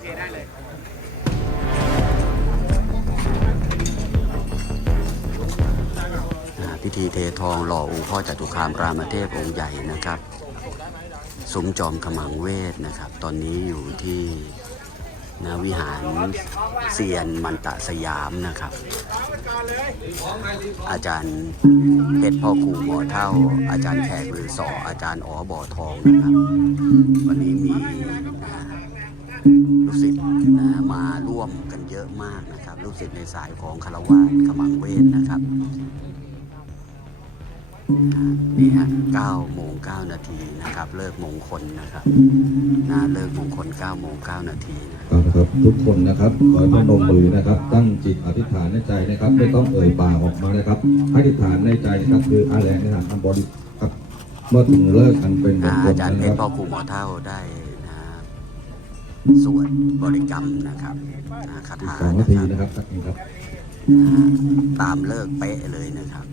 เคได้เลยพิธีเททองหล่อองค์พ่อจตุคามรามเทพองค์ใหญ่นะครับซุ้มจอมขมังเวทนะครับ ตอนนี้อยู่ที่นาวิหารเซียนมันตะสยามนะครับ อาจารย์เพชรพ่อครูหมอเท่า อาจารย์แขกหรือสออาจารย์อ๋อบ่อทองนะครับ วันนี้มี ลูกศิษย์นะมาร่วมกันเยอะมากนะครับ ลูกศิษย์ในสายของคารวะขมังเวทนะครับนี่ฮะ9โมง9นาทีนะครับ เลิกมงคลนะครับนะเลิกมงคล9โมง9นาทีนะเอาละครับทุกคนนะครับขอให้พนมมือนะครับ ตั้งจิตอธิษฐานในใจนะครับ ไม่ต้องเอ่ยปากออกมานะครับอธิษฐานในใจนะครับคืออาแรงนะครับทำบริครับเมื่อถึงเลิกอันเป็นมอ่างคลอาจารย์เพนะชรคพ่รัอบครูหมอเท่าได้นะ สวดบริกรรมนะครับนะคาอีกถาสองนานะทีครับนะครับสักนิดครับนะตามเลิกเป๊ะเลยนะครับ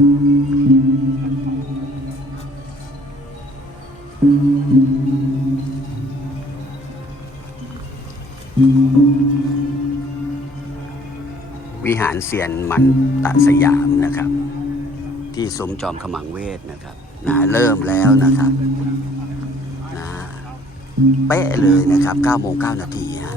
วิหารเซียนมันตะสยามนะครับ ที่สมจอมขมังเวทนะครับนะเริ่มแล้วนะครับนะเป๊ะเลยนะครับ9โมง9นาทีฮะ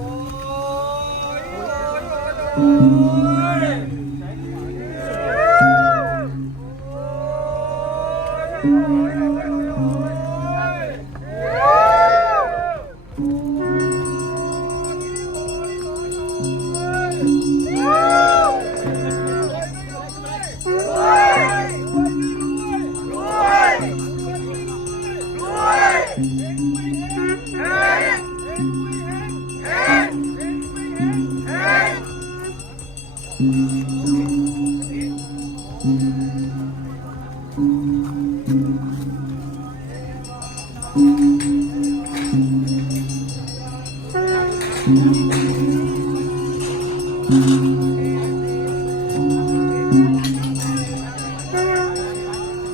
เ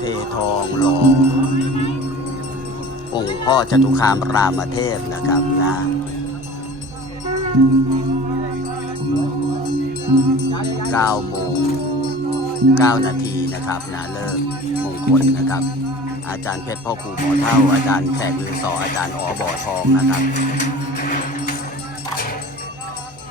ททองหล่อองค์พ่อจตุคามรามเทพนะครับนะ9โมง9นาทีนะครับนะเลิกมงคลนะครับ อาจารย์เพชรพ่อครูหมอเท่า อาจารย์แขกหรือสออาจารย์อ๋อบ่อทองนะครับ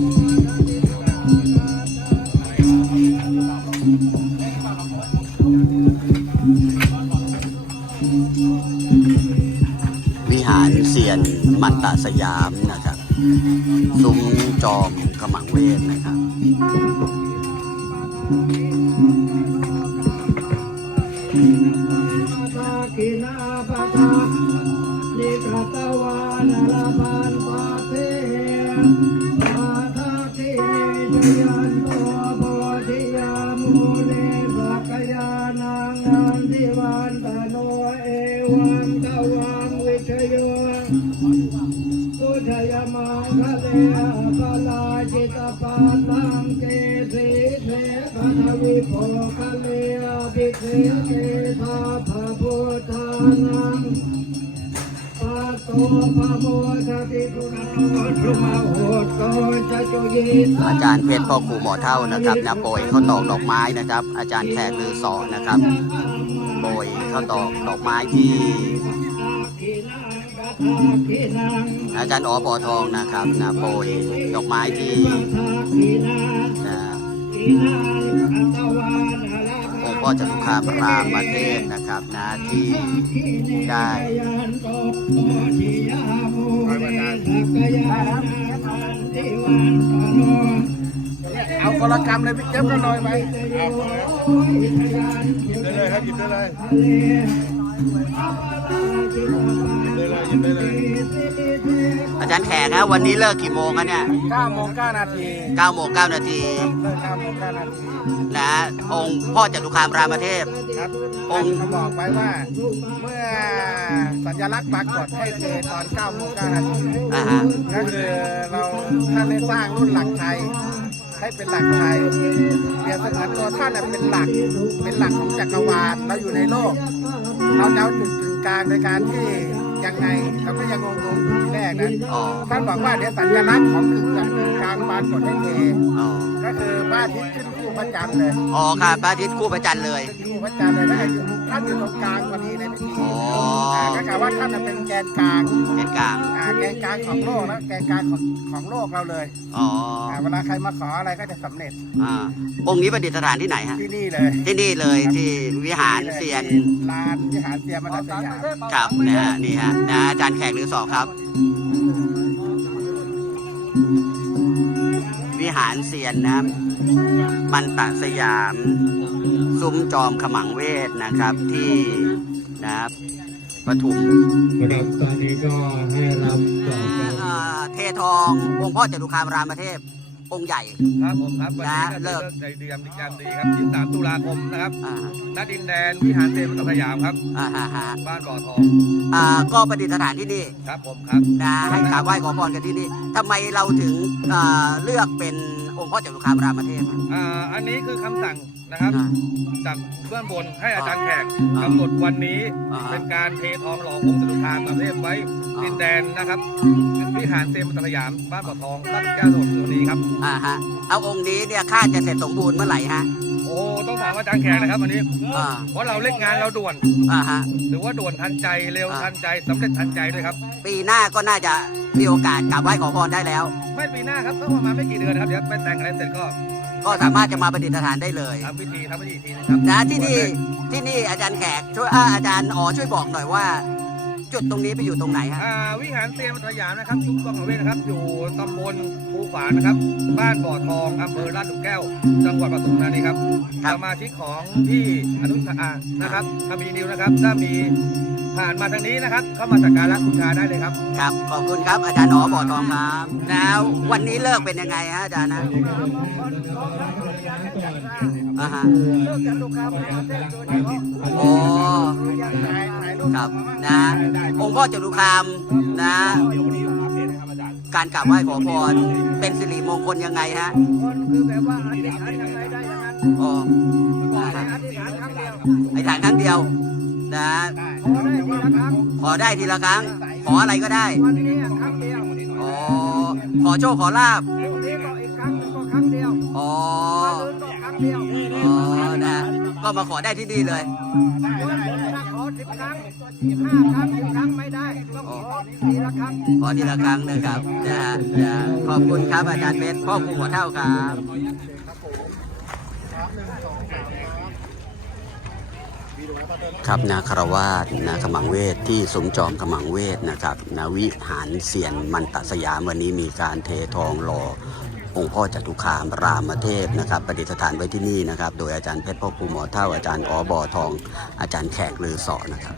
วิหารเซียนมันตะสยามนะครับซุ้มจอมกำมังเวทนะครับตา วังตวังวิชโยสุชยมังคะเลปลาจิตปาตังเจสีเทคะนวิโภคะเลภิเทเกทาภพุทธานังปัสโตภโมทติกุณาชุมาโหโตจจุยิอาจารย์เพชรพ่อครูหมอเท่านะครับนะโปรยข้าวตอกดอกไม้นะครับ อาจารย์แขกหรือสอนะครับ โปรยข้าวตอกดอกไม้ที่ทักขินังอาจารย์อ๋อบ่อทองนะครับนะโปรยดอกไม้ที่ทักขินานะทินาอัตวานาลาองค์พ่อจตุคามรามเทพนะครับนะที่ได้ยันโตโพธิยาโมเนสักยานันติวันตโนเอาคนละกรรมเลยพี่เจ๊ยบก็ลอยไปเอาได้เลย ครับหยิบได้เลยทะเลหยิบได้เลยหยิบได้เลยอาจารย์แขกนะวันนี้เลิกกี่โมงคะเนี่ย9โมง9นาที9โมง9นาทีเลิก9โมง9นาทีนะองค์พ่อจตุคามรามเทพครับองค์ท่านก็บอกไว้ว่าเมื่อสัญลักษณ์ปรากฏให้เทตอน9โมง9นาทีอ่าฮะก็คือเราท่านได้สร้างรุ่นหลักชัยให้ เป็นหลักชัยเปรียบเสมือนตัวท่านน่ะเป็นหลัก เป็นหลักของจักรวาลเราอยู่ในโลก เราจะเอาจุดกึ่งกลางในการที่ยังไงเราก็ยังงงๆอยู่ที่แรกนะอ๋อท่านบอกว่าเดี๋ยวสัญลักษณ์ของกึ่งกลางกึ่งกลางปรากฏให้เทอ๋อก็คือพระอาทิตย์ขึ้น คู่พระจันทร์เลยอ๋อค่ะพระอาทิตย์คู่พระจันทร์เลยขึ้นคู่พระจันทร์เลยแล้วอยู่ท่านอยู่ตรงกลางพอดีในพิธีอ๋ออ่าก็กล่าวว่าท่านน่ะเป็นแกนกลางเป็นกลางอ่าแกนกลางของโลกและแกนกลางของของโลกเราเลยอ๋ออ่าเวลาใครมาขออะไรก็จะสำเร็จอ่าองค์นี้ประดิษฐานที่ไหนฮะที่นี่เลยที่นี่เลยที่วิหารเซียนลานวิหารเซียนมนัสยามครับนะฮะนี่ฮะนะอาจารย์แขกหรือสองครับวิหารเซียนนะมันตะสยาม ซุ้มจอมขมังเวทนะครับที่นะครับปทุมนะครับตอนนี้ก็ให้รับต่อกันอ่าเททององค์พ่อจตุคามรามเทพ องค์ใหญ่ ครับผมครับวันนี้ก็นะเลิเลิกกในเดือนดีการดีครับ23ตุลาคมนะครับอ่า ณดินแดนวิหารเทพสยามครับ อ่าฮะฮะบ้านบ่อทองอ่าก็ประดิษฐานที่นี่ครับผมครับ นะให้กราบไหว้ขอพรกันที่นี่ทำไมเราถึงอ่าเลือกเป็น องค์พ่อจตุคามรามเทพอะอ่าอันนี้คือคำสั่งนะครับ อ่า จากเบื้องบนให้อาจารย์แขกอ่ากำหนดวันนี้อ่าเป็นการเททองหล่อองค์จตุคามประเทพไว้อ่า ดินแดนนะครับวิหารเทพสยามบ้านบ่อทองรัชกาลที่ตัวนี้ครับ อ่าฮะเอาองค์นี้เนี่ยค่าจะเสร็จสมบูรณ์เมื่อไหร่ฮะโอ้ต้องถามอาจารย์แขกนะครับวันนี้อ่าเพราะเราเล่นงานเราด่วน อ่าฮะ หรือว่าด่วนทันใจเร็วอ่า ทันใจสำเร็จทันใจด้วยครับ ปีหน้าก็น่าจะ มีโอกาสกราบไหว้ขอพรได้แล้ว ไม่ปีหน้าครับต้องประมาณไม่กี่เดือนนะครับเดี๋ยวไปแต่งอะไรเสร็จก็ก็สามารถจะมาประดิษฐานได้เลยทำพิธีทำพิธีอีกทีนะครับนะที่นี่ที่นี่อาจารย์แขกช่วยอ่าอาจารย์อ๋อช่วยบอกหน่อยว่า จุดตรงนี้ไปอยู่ตรงไหนฮะอ่าวิหารเซียนสยามนะครับทุกกองของเวทนะครับ อยู่ตำบลภูฝานนะครับ บ้านบ่อทองอำเภอลาดหลุมแก้ว จังหวัดปทุมธานีครับสมาชิกของที่อนุสานะครับทำมีนิวนะครับถ้ามีผ่านมาทางนี้นะครับ เข้ามาสักการะบูชาได้เลยครับ ครับ ขอบคุณครับอาจารย์อ๋อบ่อทองครับแล้ววันนี้เลิกเป็นยังไงฮะอาจารย์นะ อ่าฮะโอ้ครับนะองค์พ่อจตุคามนะการกราบไหว้ขอพรเป็นสิริมงคลยังไงฮะคือแบบว่าอธิษฐานยังไงได้อย่างนั้นอ๋ออธิษฐานครั้งเดียวไอ้ฐานครั้งเดียวนะขอได้ทีละครั้งขอได้ทีละครั้ง ขออะไรก็ได้วันนี้ครั้งเดียวอ๋อขอโชคขอลาบ ก็มาขอได้ที่นี่เลยขอสิบครั้งห้าครั้งสิบครั้งไม่ได้ต้องขอทีละครั้งขอทีละครั้งนะครับนะฮะขอบคุณครับอาจารย์เพชรพ่อครูหัวเท่าครับครับนาคารวาสนาขมังเวทที่สมจอมขมังเวทนะครับนาวิหารเสียนมันตสยามวันนี้มีการเททองหล่อ องค์พ่อจตุคามรามเทพนะครับประดิษฐานไว้ที่นี่นะครับ โดยอาจารย์เพชรพ่อครูหมอเท่าอาจารย์อ๋อบอทอง อาจารย์แขกลือสอนะครับ